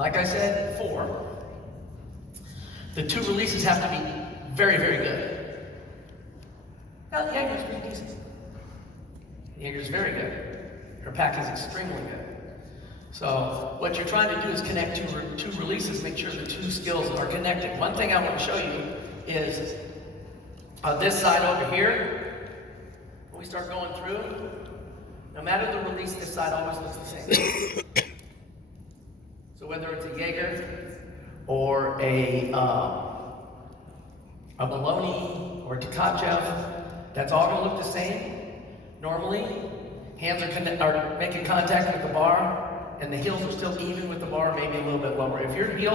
Like I said before, the two releases have to be very, very good. Now, the Jaeger's pretty decent. The Jaeger's very good. Her pack is extremely good. So what you're trying to do is connect two releases, make sure the two skills are connected. One thing I want to show you is on this side over here, when we start going through, no matter the release, this side always looks the same. So whether it's a Jaeger or a Maloney or a Tkachev, that's all going to look the same. Normally, hands are making contact with the bar, and the heels are still even with the bar, maybe a little bit lower. If your feet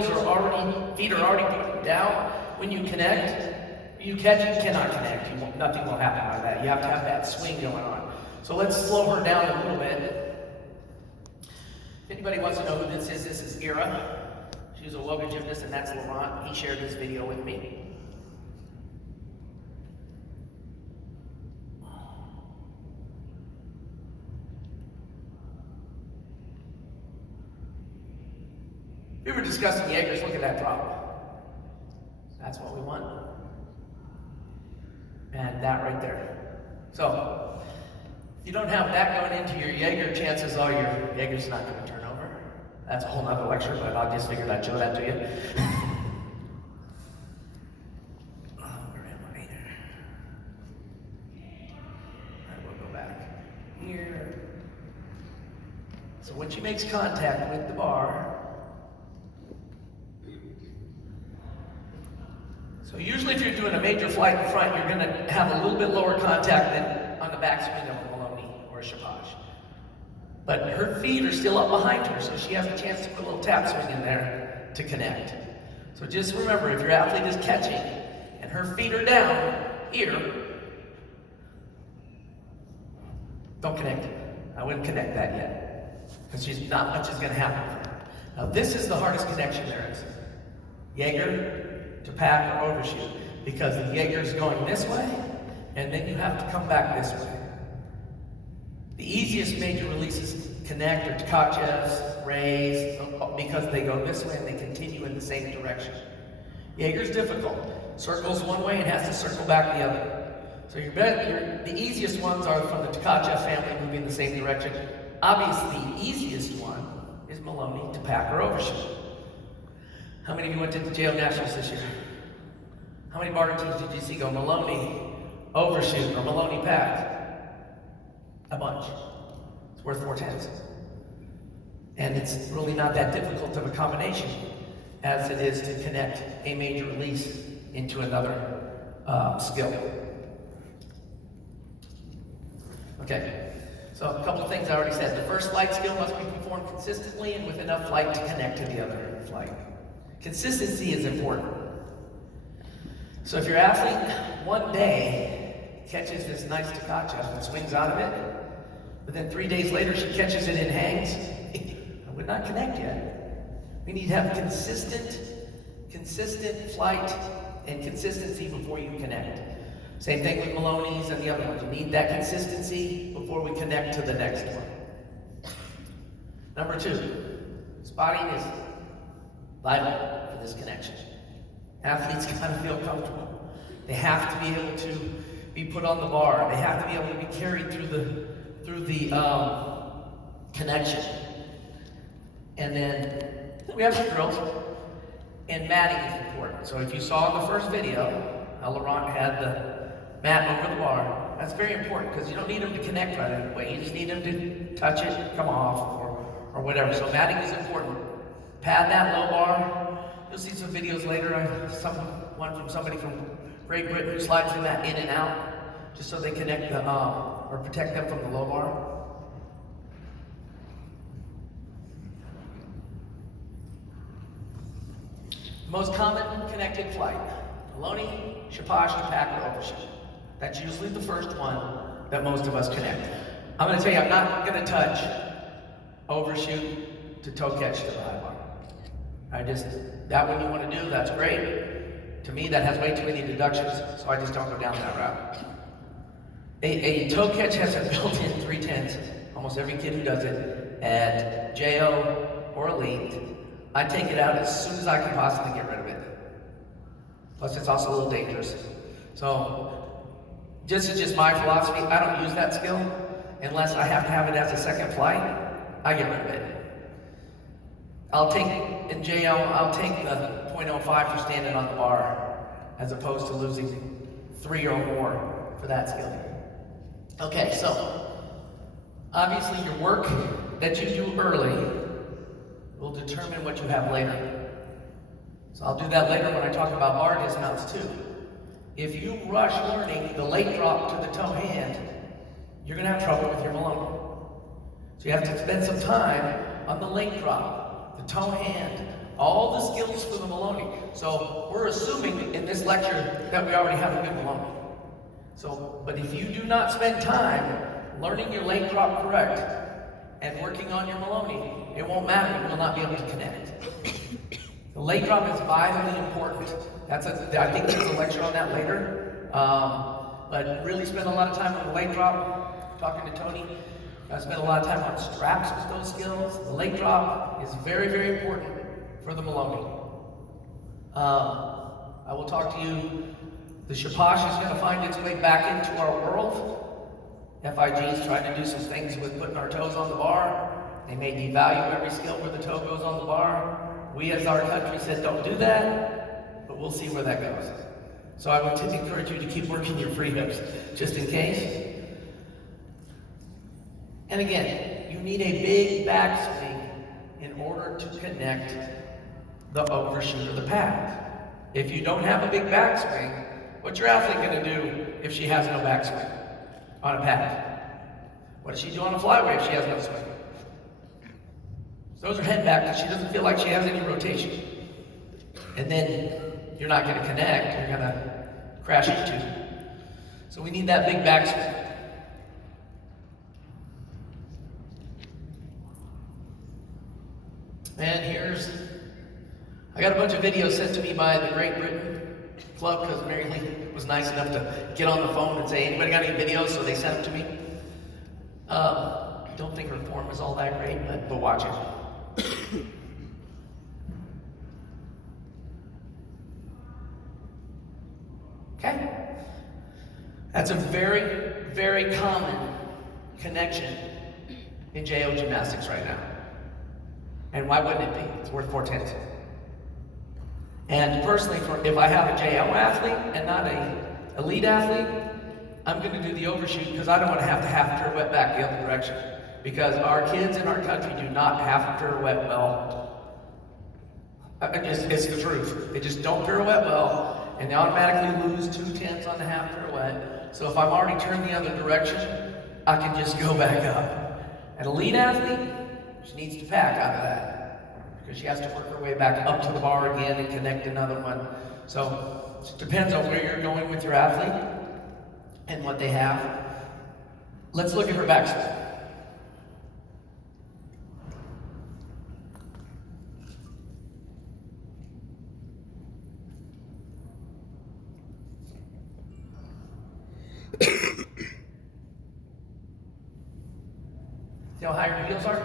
are already put down, when you connect, you cannot connect. Nothing will happen out of that. You have to have that swing going on. So let's slow her down a little bit. If anybody wants to know who this is Ira. She's a yoga gymnast, and that's Laurent. He shared this video with me. We were discussing Jaegers. Look at that drop. That's what we want. And that right there. So, if you don't have that going into your Jaeger, chances are your Jaeger's not going to turn over. That's a whole nother lecture, but I just figured I'd show that to you. Where am I? I will go back here. So when she makes contact with the bar, so usually if you're doing a major flight in front, you're going to have a little bit lower contact than on the backswing of a Maloney or a Chapage. But her feet are still up behind her, so she has a chance to put a little tap swing in there to connect. So just remember, if your athlete is catching and her feet are down here, don't connect it. I wouldn't connect that yet, because not much is going to happen for her. Now this is the hardest connection there is. Jaeger to pack or overshoot, because the Jaeger's going this way, and then you have to come back this way. The easiest major releases connect are Tkachevs, Rays, because they go this way and they continue in the same direction. Jaeger's difficult. Circles one way and has to circle back the other. So the easiest ones are from the Tkachev family, moving the same direction. Obviously, the easiest one is Maloney to pack or overshoot. How many of you went to the JO Nationals this year? How many bar teams did you see go Maloney overshoot or Maloney pack? A bunch. It's worth 4 tens. And it's really not that difficult of a combination as it is to connect a major release into another skill. Okay, so a couple of things I already said. The first flight skill must be performed consistently and with enough flight to connect to the other flight. Consistency is important. So if your athlete one day catches this nice Tkachev and swings out of it, but then 3 days later she catches it and hangs, I would not connect yet. We need to have consistent flight and consistency before you connect. Same thing with Maloney's and the other ones. You need that consistency before we connect to the next one. Number 2, spotting is vital for this connection. Athletes gotta feel comfortable. They have to be able to be put on the bar. They have to be able to be carried through the connection. And then we have some drills. And matting is important. So if you saw in the first video how Laurent had the mat over the bar, that's very important because you don't need them to connect right away. You just need them to touch it, come off, or whatever. So matting is important. Pad that low bar. You'll see some videos later. One from somebody from Great Britain who slides the mat in and out just so they connect the or protect them from the low bar. Most common connected flight: Maloney, Chapage, Pack, or overshoot. That's usually the first one that most of us connect. I'm going to tell you, I'm not going to touch overshoot to toe catch to the high bar. That one you want to do, that's great. To me, that has way too many deductions, so I just don't go down that route. A toe catch has a built-in 310s. Almost every kid who does it at JO or Elite I take it out as soon as I can possibly get rid of it. Plus, it's also a little dangerous. So, this is just my philosophy. I don't use that skill unless I have to have it as a second flight. I get rid of it. I'll take, in JL, I'll take the .05 for standing on the bar as opposed to losing 3 or more for that skill. Okay, so obviously your work that you do early will determine what you have later. So I'll do that later when I talk about bar dismounts too. If you rush learning the late drop to the toe hand, you're going to have trouble with your Maloney. So you have to spend some time on the late drop, the toe hand, all the skills for the Maloney. So we're assuming in this lecture that we already have a good Maloney. So, but if you do not spend time learning your late drop correct and working on your Maloney, it won't matter. You will not be able to connect. The late drop is vitally important. I think there's a lecture on that later. But really spend a lot of time on the late drop, talking to Tony. I spent a lot of time on straps with those skills. The late drop is very, very important for the Maloney. I will talk to you. The Shaposh is going to find its way back into our world. FIG is trying to do some things with putting our toes on the bar. They may devalue every skill where the toe goes on the bar. We as our country said don't do that, but we'll see where that goes. So I would encourage you to keep working your free hips, just in case. And again, you need a big backswing in order to connect the overshoot or the pad. If you don't have a big backswing, what's your athlete going to do if she has no backswing on a pad? What does she do on a flyway if she has no swing? Those are head back because she doesn't feel like she has any rotation. And then you're not going to connect, you're going to crash into. So we need that big backswing. And I got a bunch of videos sent to me by the Great Britain Club because Mary Lee was nice enough to get on the phone and say, anybody got any videos? So they sent them to me. Don't think her form is all that great, but watch it. Okay? That's a very, very common connection in JO gymnastics right now. And why wouldn't it be? It's worth 4/10. And personally, if I have a JO athlete and not an elite athlete, I'm going to do the overshoot because I don't want to have pirouette back the other direction. Because our kids in our country do not have pirouette well. It's the truth. They just don't pirouette well, and they automatically lose 2/10 on the half pirouette. So if I'm already turned the other direction, I can just go back up. An elite athlete, she needs to pack out of that because she has to work her way back up to the bar again and connect another one. So it depends on where you're going with your athlete and what they have. Let's look at her backswing. See how high your heels are?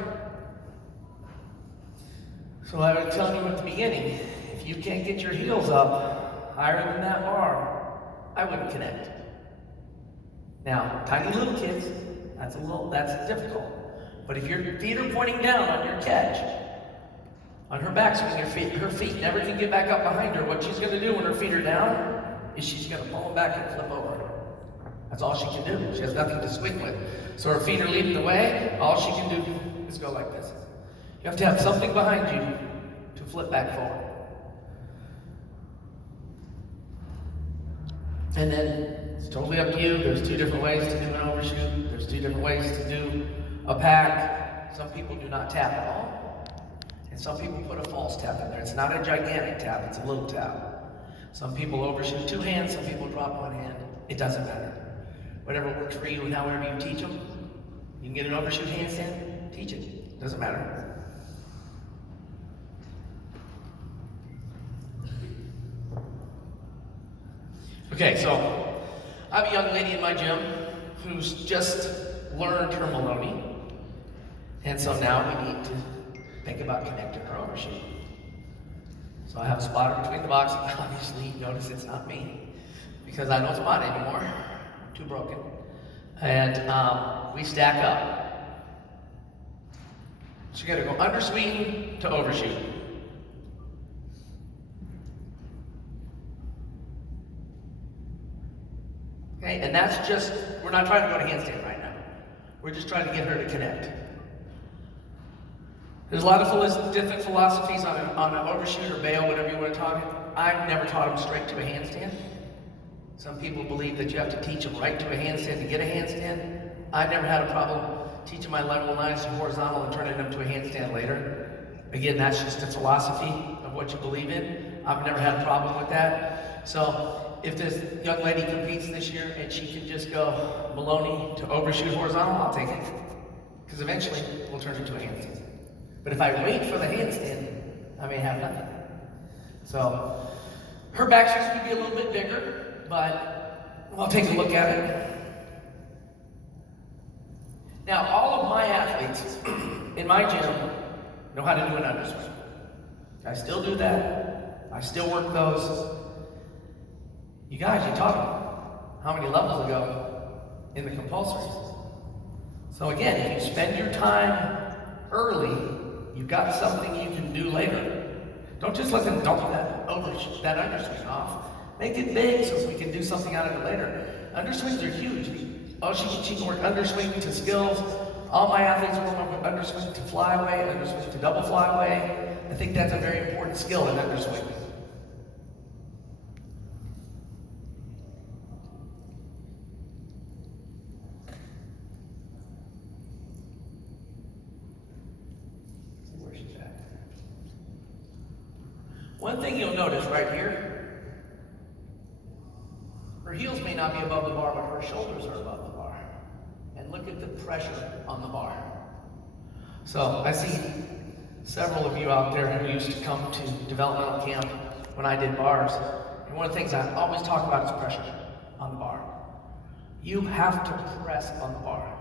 So I was telling you at the beginning, if you can't get your heels up higher than that bar, I wouldn't connect. Now, tiny little kids, that's difficult. But if your feet are pointing down on your catch, on her backswing, her feet never can get back up behind her. What she's going to do when her feet are down is she's going to pull them back and flip over. That's all she can do. She has nothing to swing with. So her feet are leading the way. All she can do is go like this. You have to have something behind you to flip back forward. And then it's totally up to you. There's 2 different ways to do an overshoot. There's 2 different ways to do a pack. Some people do not tap at all. And some people put a false tap in there. It's not a gigantic tap, it's a little tap. Some people overshoot 2 hands, some people drop 1 hand. It doesn't matter. Whatever works for you and however you teach them. You can get an overshoot handstand, teach it. Doesn't matter. Okay, so I have a young lady in my gym who's just learned her Maloney. And so now we need to think about connecting her overshoot. So I have a spotter between the box. Obviously, notice it's not me because I don't spot anymore. I'm too broken. And we stack up. So you got to go underswing to overshoot. Okay, and that's just, we're not trying to go to handstand right now. We're just trying to get her to connect. There's a lot of different philosophies on an overshoot or bail, whatever you want to talk about. I've never taught them straight to a handstand. Some people believe that you have to teach them right to a handstand to get a handstand. I've never had a problem teaching my level 9s to horizontal and turning them to a handstand later. Again, that's just a philosophy of what you believe in. I've never had a problem with that. So if this young lady competes this year and she can just go Maloney to overshoot horizontal, I'll take it. Because eventually we'll turn it into a handstand. But if I wait for the handstand, I may have nothing. So her backswing could be a little bit bigger, but we'll take a look at it. Now, all of my athletes in my gym know how to do an underswing. I still do that. I still work those. You guys, you taught me how many levels ago in the compulsories. So again, if you spend your time early, you've got something you can do later. Don't just let them dump that underswing off. Make it big so we can do something out of it later. Underswings are huge. Oh, she can work underswing to skills. All my athletes work on underswing to flyaway, underswing to double flyaway. I think that's a very important skill in underswing. One thing you'll notice right here, her heels may not be above the bar, but her shoulders are above the bar. And look at the pressure on the bar. So I see several of you out there who used to come to developmental camp when I did bars. And one of the things I always talk about is pressure on the bar. You have to press on the bar.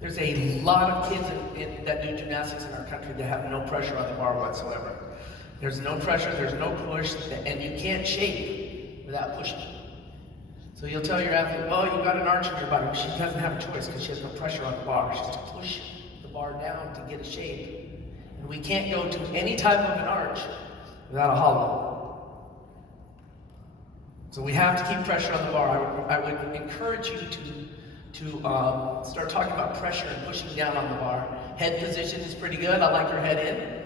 There's a lot of kids that do gymnastics in our country that have no pressure on the bar whatsoever. There's no pressure, there's no push, and you can't shape without pushing. So you'll tell your athlete, oh, you got an arch in your body. She doesn't have a choice because she has no pressure on the bar. She has to push the bar down to get a shape. And we can't go to any type of an arch without a hollow. So we have to keep pressure on the bar. I would encourage you to start talking about pressure and pushing down on the bar. Head position is pretty good. I like her head in.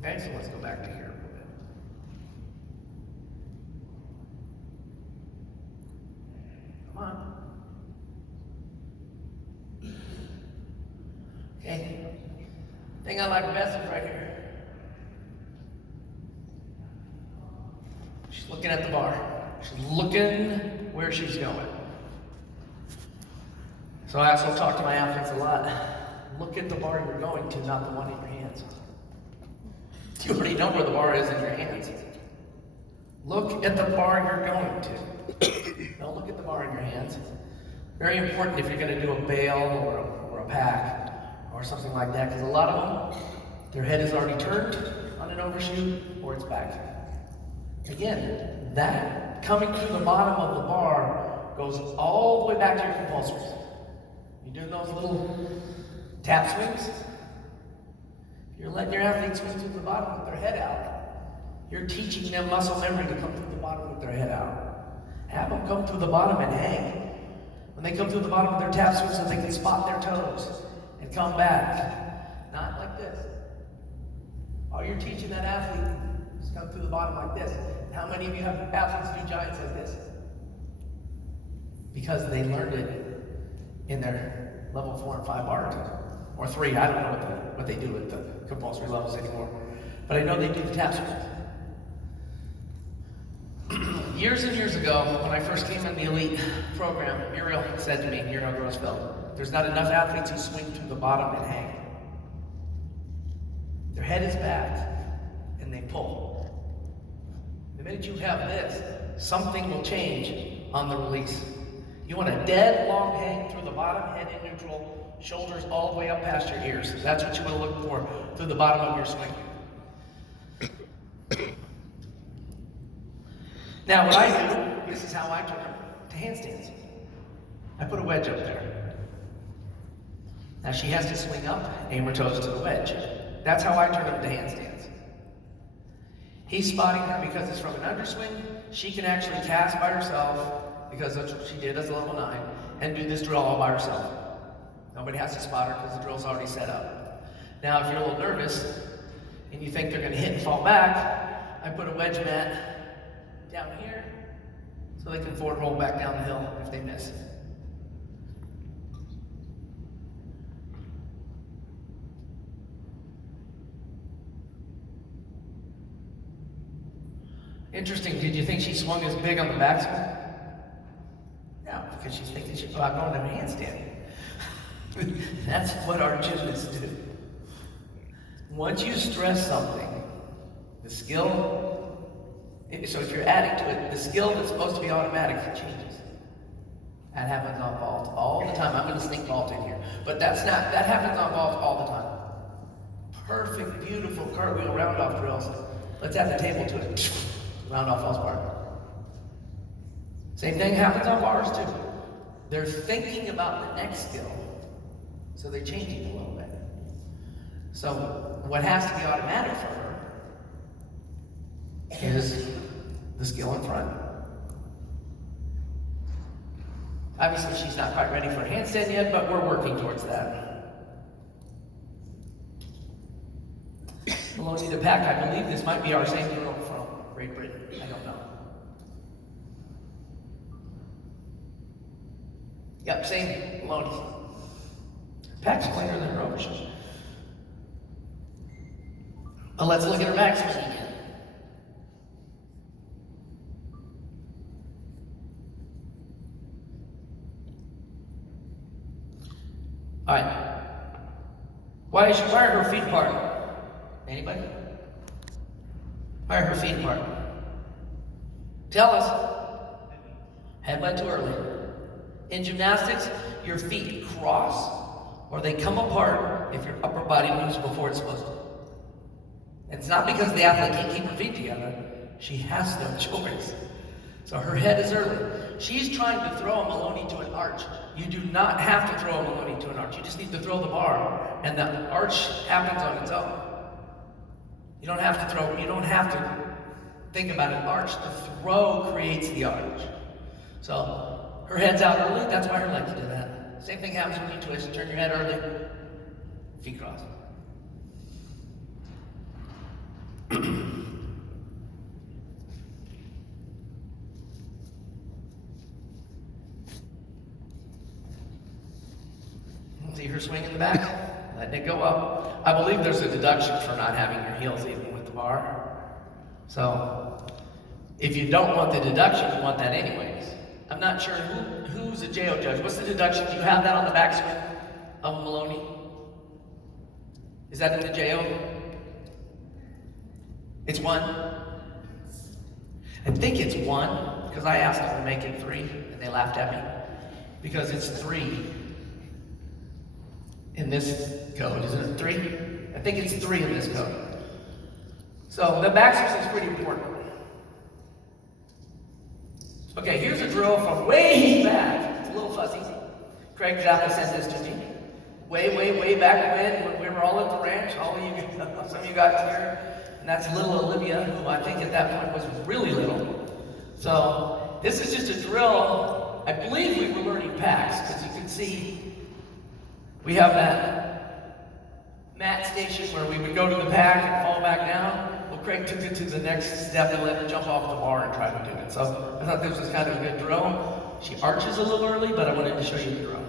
Okay, so let's go back to here a little bit. Come on. Okay. Thing I like best is right here. She's looking at the bar. She's looking where she's going. So I also talk to my athletes a lot. Look at the bar you're going to, not the one in your hands. You already know where the bar is in your hands. Look at the bar you're going to. Don't look at the bar in your hands. Very important if you're going to do a bail or a pack or something like that, because a lot of them, their head is already turned on an overshoot or it's back. Again, that coming through the bottom of the bar goes all the way back to your compulsories. You doing those little tap swings? You're letting your athletes swing through the bottom with their head out. You're teaching them muscle memory to come through the bottom with their head out. Have them come through the bottom and hang. When they come through the bottom of their tap swing so they can spot their toes and come back. Not like this. All you're teaching that athlete is come through the bottom like this. How many of you have athletes do giants like this? Because they learned it in their level 4 and 5 bar or 3. I don't know what they do with the compulsory levels anymore. But I know they do the tap swing. Years and years ago, when I first came in the elite program, Muriel said to me, Muriel Grossfeld, there's not enough athletes who swing through the bottom and hang. Their head is back, and they pull. The minute you have this, something will change on the release. You want a dead long hang through the bottom, head in neutral, Shoulders all the way up past your ears. That's what you want to look for through the bottom of your swing. Now what I do, this is how I turn to handstands. I put a wedge up there. Now she has to swing up, aim her toes to the wedge. That's how I turn them to handstands. He's spotting her because it's from an underswing. She can actually cast by herself, because that's what she did as a level 9, and do this drill all by herself. Nobody has to spot her because the drill's already set up. Now if you're a little nervous, and you think they're going to hit and fall back, I put a wedge mat down here, so they can forward roll back down the hill if they miss. Interesting, did you think she swung as big on the backswing? No, because she's thinking she's going to a handstand. That's what our gymnasts do. Once you stress something, the skill, so if you're adding to it, the skill that's supposed to be automatic changes. That happens on vault all the time. I'm going to sneak vault in here. But that happens on vault all the time. Perfect, beautiful cartwheel round-off drills. Let's add the table to it. Round-off false bar. Same thing happens on bars too. They're thinking about the next skill, so they're changing a little bit. So what has to be automatic for her is the skill in front. Obviously, she's not quite ready for a handstand yet, but we're working towards that. Maloney to Pack, I believe this might be our same girl from Great Britain. I don't know. Yep, same Maloney. Pack's cleaner than her overshoot. Well, let's look at her backswing again. All right. Why are her feet apart? Anybody? Why are her feet apart? Tell us. Headbutt too early. In gymnastics, your feet cross or they come apart if your upper body moves before it's supposed to. It's not because the athlete can't keep her feet together. She has no choice. So her head is early. She's trying to throw a Maloney to an arch. You do not have to throw a Maloney to an arch. You just need to throw the bar, and the arch happens on its own. You don't have to think about an arch. The throw creates the arch. So her head's out early. That's why her legs do that. Same thing happens when you twist. Turn your head early. Feet cross. See her swing in the back, letting it go up. I believe there's a deduction for not having your heels even with the bar. So if you don't want the deduction, you want that anyways. I'm not sure who's a JO judge. What's the deduction? Do you have that on the backswing of a Maloney? Is that in the JO? It's 1. I think it's 1 because I asked them to make it 3 and they laughed at me because it's 3 in this code. Isn't it 3? I think it's 3 in this code. So the backswing is pretty important. Okay, here's a drill from way back. It's a little fuzzy. Craig Zappa sent this to me. Way back when we were all at the ranch, all of you, some of you guys here. And that's little Olivia, who I think at that point was really little. So this is just a drill. I believe we were learning packs, because you can see we have that mat station where we would go to the pack and fall back down. Well, Craig took it to the next step and let her jump off the bar and try to do it. So I thought this was kind of a good drill. She arches a little early, but I wanted to show you the drill.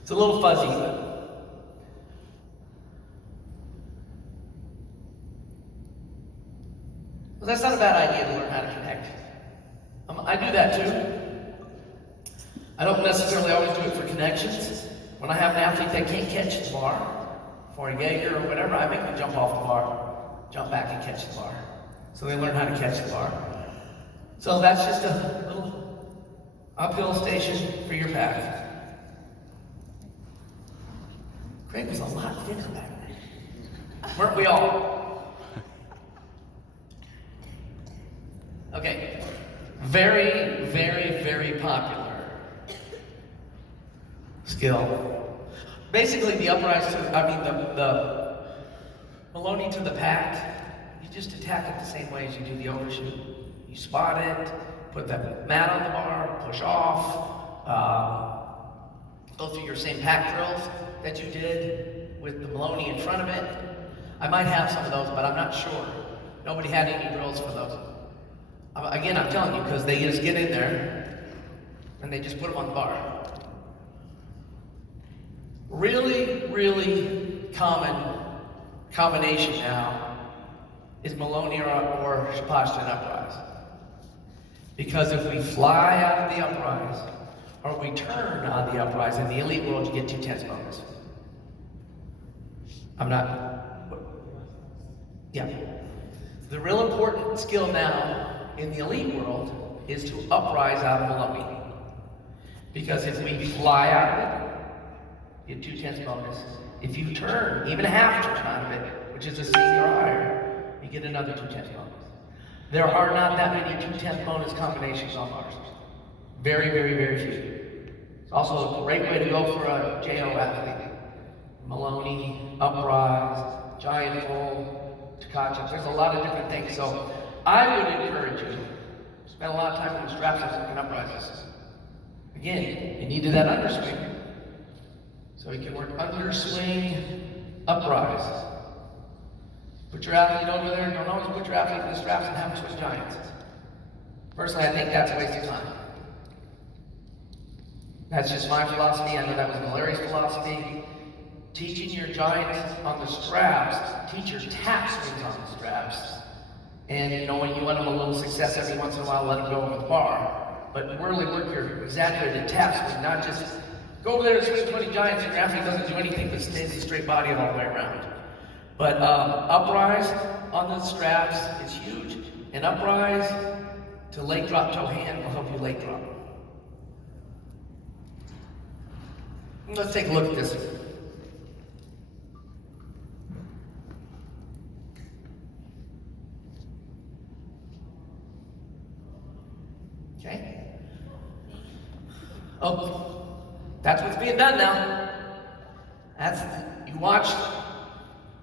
It's a little fuzzy, but well, that's not a bad idea to learn how to connect. I do that too. I don't necessarily always do it for connections. When I have an athlete that can't catch the bar, for a Jaeger or whatever, I make them jump off the bar, jump back and catch the bar. So they learn how to catch the bar. So that's just a little uphill station for your pack. Craig was a lot thinner back then. Weren't we all? Okay. Very, very, very popular skill. Basically, the uprise to, the Maloney to the pack, you just attack it the same way as you do the overshoot. You spot it, put the mat on the bar, push off, go through your same pack drills that you did with the Maloney in front of it. I might have some of those, but I'm not sure. Nobody had any drills for those. Again, I'm telling you, because they just get in there and they just put them on the bar. Really, really common combination now is Maloney or Shapashtin uprise. Because if we fly out of the uprise, or we turn on the uprise, in the elite world you get 2/10 bonus. The real important skill now in the elite world is to uprise out of Maloney. Because if we fly out of it, you get 2/10 bonus. If you turn, even a half turn out of it, which is a senior higher, you get another 2/10 bonus. There are not that many 2/10 bonus combinations on bars. Very, very, very few. It's also a great way to go for a JO athlete. Maloney, uprise, giant full, Tkachev. There's a lot of different things. So I would encourage you to spend a lot of time in the straps and uprises. Again, you needed that underswing. So you can work underswing, uprise. Put your athlete over there. Don't always put your athlete in the straps and have them switch giants. Personally, I think that's a waste of time. That's just my philosophy. I know that was Valeri's philosophy. Teaching your giant on the straps, teach your tap swings on the straps. And when you want them a little success every once in a while, let them go over the bar. But really work your exaggerated tap swing, not just go over there and swing 20 giants and your athlete doesn't do anything but stays a straight body all the way around. But uprise on the straps is huge. And uprise to leg drop toe hand will help you leg drop. Let's take a look at this. Okay. Oh, that's what's being done now. You watched.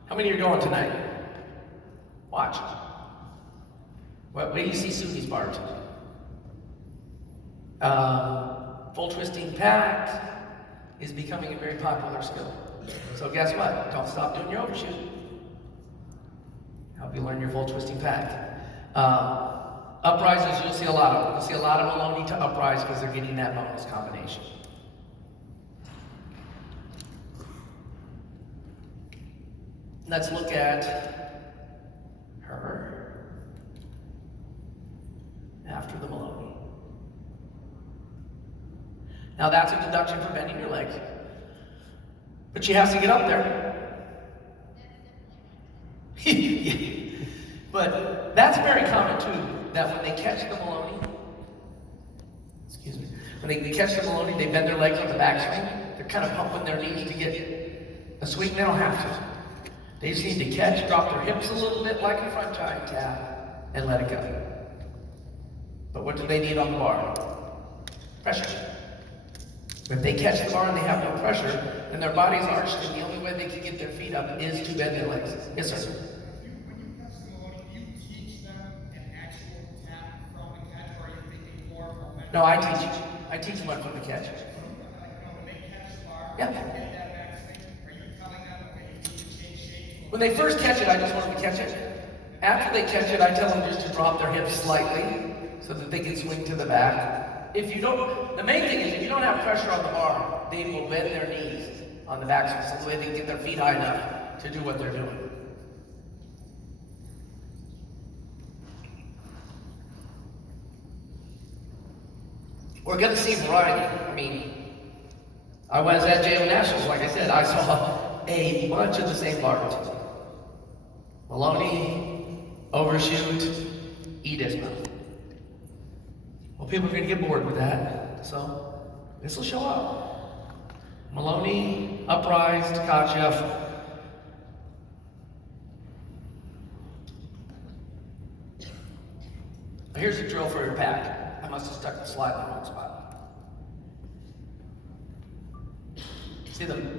How many are going tonight? Watch. What do you see Sugi's bar to? Full twisting pack is becoming a very popular skill. So guess what? Don't stop doing your overshoot. Help you learn your full twisting pack. Uprises, you'll see a lot of them. You'll see a lot of Maloney to uprise because they're getting that bonus combination. Let's look at her after the Maloney. Now that's a deduction for bending your legs. But she has to get up there. But that's very common too, that when they catch the Maloney, when they catch the Maloney, they bend their legs on the backswing. They're kind of pumping their knees to get a swing. They don't have to. They just need to catch, drop their hips a little bit like a front giant tap, and let it go. But what do they need on the bar? Pressure. If they catch the bar and they have no pressure, and their body's arched, and the only way they can get their feet up is to bend their legs. Yes, sir? When you catch the Maloney, do you teach them an actual tap from the catch, or are you thinking more momentum? No, I teach one from the catch. When they catch the bar, Yeah. they get that backswing, are you telling them, okay, you need to change shape? When they first catch it, I just want them to catch it. After they catch it, I tell them just to drop their hips slightly so that they can swing to the back. If you don't, the main thing is if you don't have pressure on the bar, they will bend their knees on the backswing so the way they can get their feet high enough to do what they're doing. We're going to see variety. I mean, I was at JO Nationals, like I said, I saw a bunch of the same bars. Maloney, overshoot, E-dismount. Well, people are going to get bored with that, so this will show up. Maloney, uprise, Tkachev. Here's a drill for your pack. I must have stuck the slide in the wrong spot.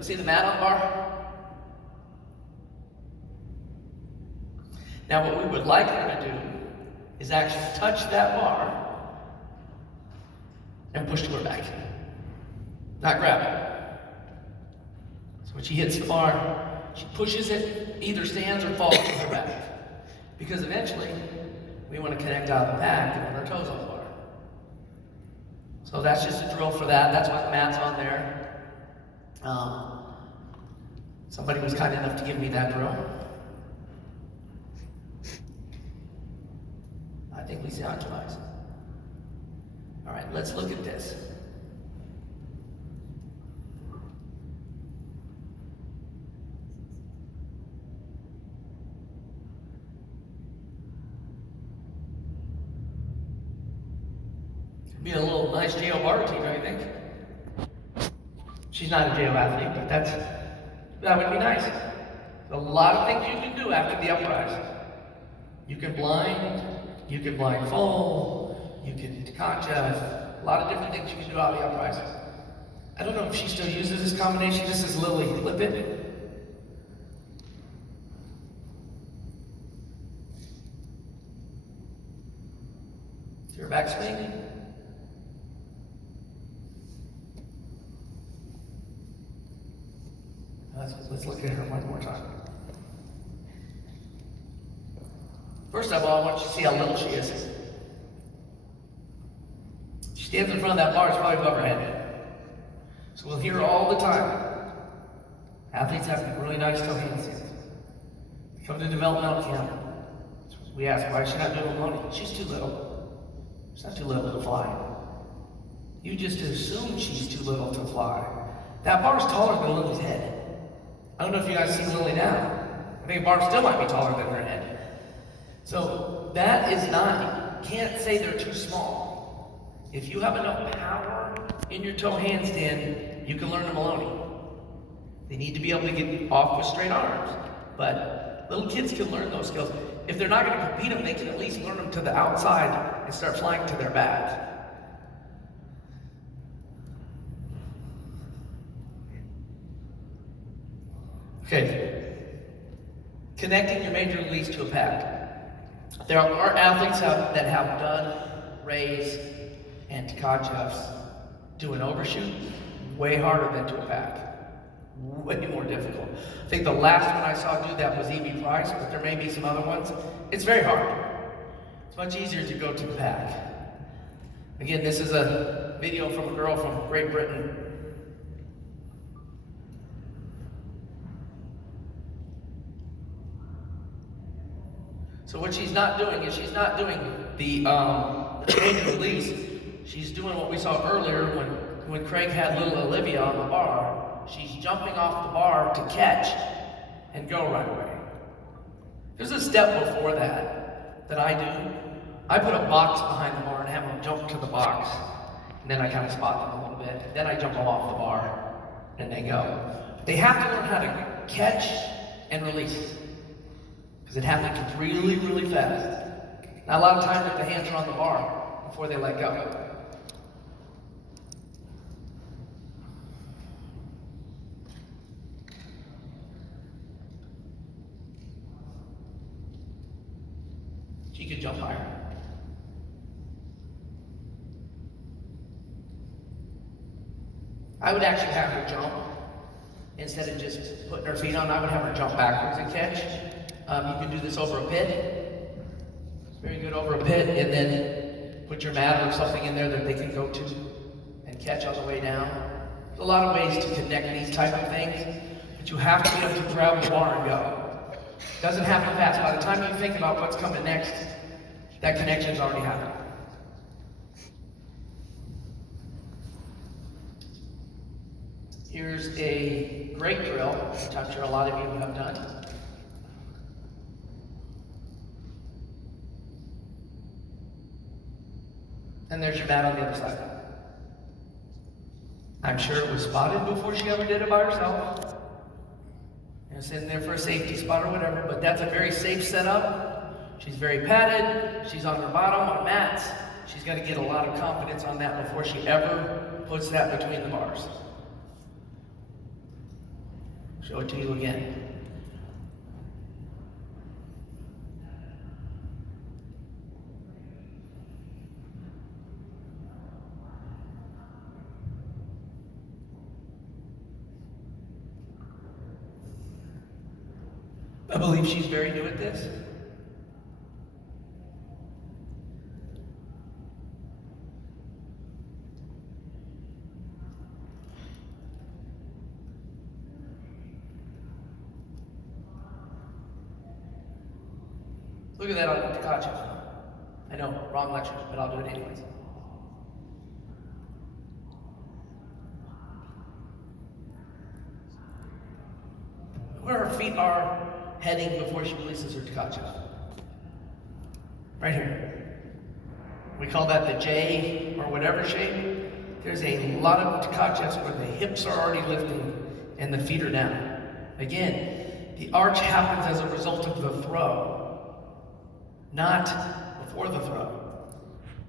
See the mat on the bar? Now what we would like her to do is actually touch that bar and push to her back. Not grab it. So when she hits the bar, she pushes it, either stands or falls to her back. Because eventually, we want to connect out of the pack and when our toes on the bar. So that's just a drill for that. That's why the mat's on there. Somebody was kind enough to give me that drill. I think we see how it twice. All right, let's look at this. Be a little nice JO bar team, don't you think? She's not a JO athlete, but that would be nice. A lot of things you can do after the uprise. You can blindfold, you can Tkachev, a lot of different things you can do out of the uprise. I don't know if she still uses this combination. This is Lily Lippitt. Your back swing. Let's look at her one more time. First of all, I want you to see how little she is. She stands in front of that bar, it's probably above her head. So we'll hear all the time. Athletes have really nice toe handstands. They come to developmental camp. We ask, why is she not doing Maloney? She's too little. She's not too little to fly. You just assume she's too little to fly. That bar's taller than Lily's head. I don't know if you guys see Lily now. I think a bar still might be taller than her head. So that is not, you can't say they're too small. If you have enough power in your toe handstand, you can learn the Maloney. They need to be able to get off with straight arms. But little kids can learn those skills. If they're not going to compete them, they can at least learn them to the outside and start flying to their back. Okay, connecting your major release to a pack. There are athletes that have done rays and Tkachevs do an overshoot way harder than to a pack. Way more difficult. I think the last one I saw do that was E.B. Price, but there may be some other ones. It's very hard. It's much easier to go to the pack. Again, this is a video from a girl from Great Britain. So what she's not doing is she's not doing the major release. She's doing what we saw earlier when Craig had little Olivia on the bar. She's jumping off the bar to catch and go right away. There's a step before that I do. I put a box behind the bar and have them jump to the box. And then I kind of spot them a little bit. Then I jump them off the bar and they go. They have to learn how to catch and release. Because it happens really, really fast. Not a lot of time that the hands are on the bar before they let go. She could jump higher. I would actually have her jump. Instead of just putting her feet on, I would have her jump backwards and catch. You can do this over a pit. It's very good over a pit, and then put your mat or something in there that they can go to and catch on the way down. There's a lot of ways to connect these type of things, but you have to be able to grab the bar and go. It doesn't happen fast. By the time you think about what's coming next, that connection's already happened. Here's a great drill, which I'm sure a lot of you have done. And there's your mat on the other side. I'm sure it was spotted before she ever did it by herself. It was in there for a safety spot or whatever, but that's a very safe setup. She's very padded. She's on her bottom on mats. She's got to get a lot of confidence on that before she ever puts that between the bars. Show it to you again. I believe she's very new at this. Look at that on Tkachev. I know, wrong lecture, but I'll do it anyways. Where her feet are heading before she releases her Tkachev. Right here. We call that the J or whatever shape. There's a lot of Tkachevs where the hips are already lifting and the feet are down. Again, the arch happens as a result of the throw, not before the throw.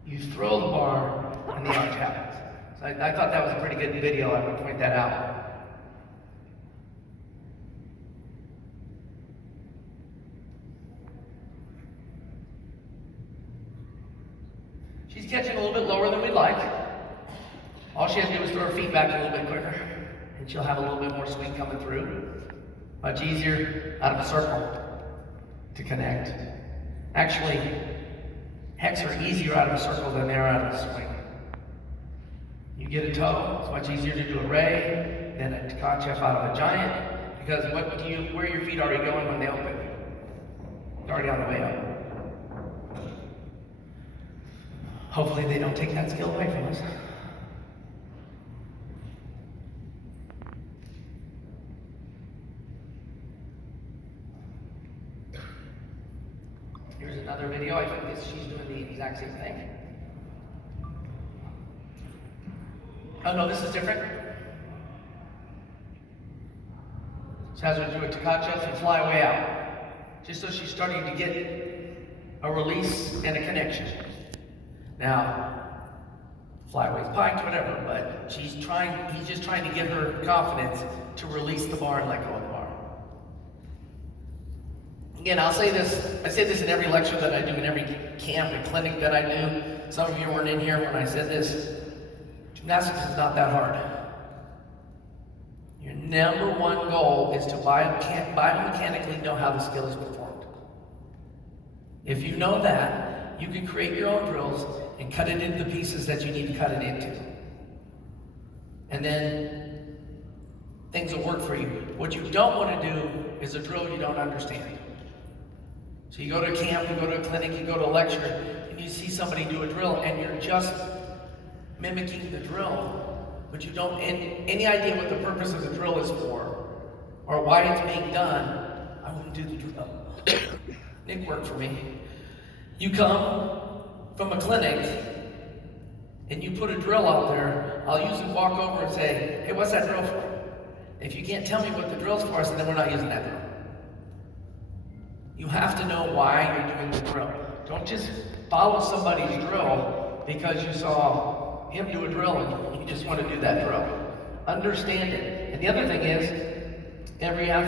You throw the bar and the arch happens. So I thought that was a pretty good video. I would point that out. She's catching a little bit lower than we'd like. All she has to do is throw her feet back a little bit quicker, and she'll have a little bit more swing coming through. Much easier out of a circle to connect. Actually, hecks are easier out of a circle than they are out of a swing. You get a toe, it's much easier to do a ray than a Tkachev out of a giant, because where your feet already going when they open? They're already on the way up. Hopefully they don't take that skill away from us. Here's another video. I think she's doing the exact same thing. Oh no, this is different. She has her do a Tkachev and fly way out. Just so she's starting to get a release and a connection. Now, flyways piked, whatever, but he's just trying to get her confidence to release the bar and let go of the bar. Again, I say this in every lecture that I do, in every camp and clinic that I do. Some of you weren't in here when I said this. Gymnastics is not that hard. Your number one goal is to biomechanically know how the skill is performed. If you know that, you can create your own drills and cut it into the pieces that you need to cut it into. And then things will work for you. What you don't want to do is a drill you don't understand. So you go to a camp, you go to a clinic, you go to a lecture, and you see somebody do a drill, and you're just mimicking the drill, but you don't have any idea what the purpose of the drill is for, or why it's being done. I wouldn't do the drill. Nick worked for me. You come from a clinic, and you put a drill out there, I'll usually walk over and say, hey, what's that drill for? If you can't tell me what the drill's for, then we're not using that drill. You have to know why you're doing the drill. Don't just follow somebody's drill because you saw him do a drill and you just want to do that drill. Understand it. And the other thing is, every athlete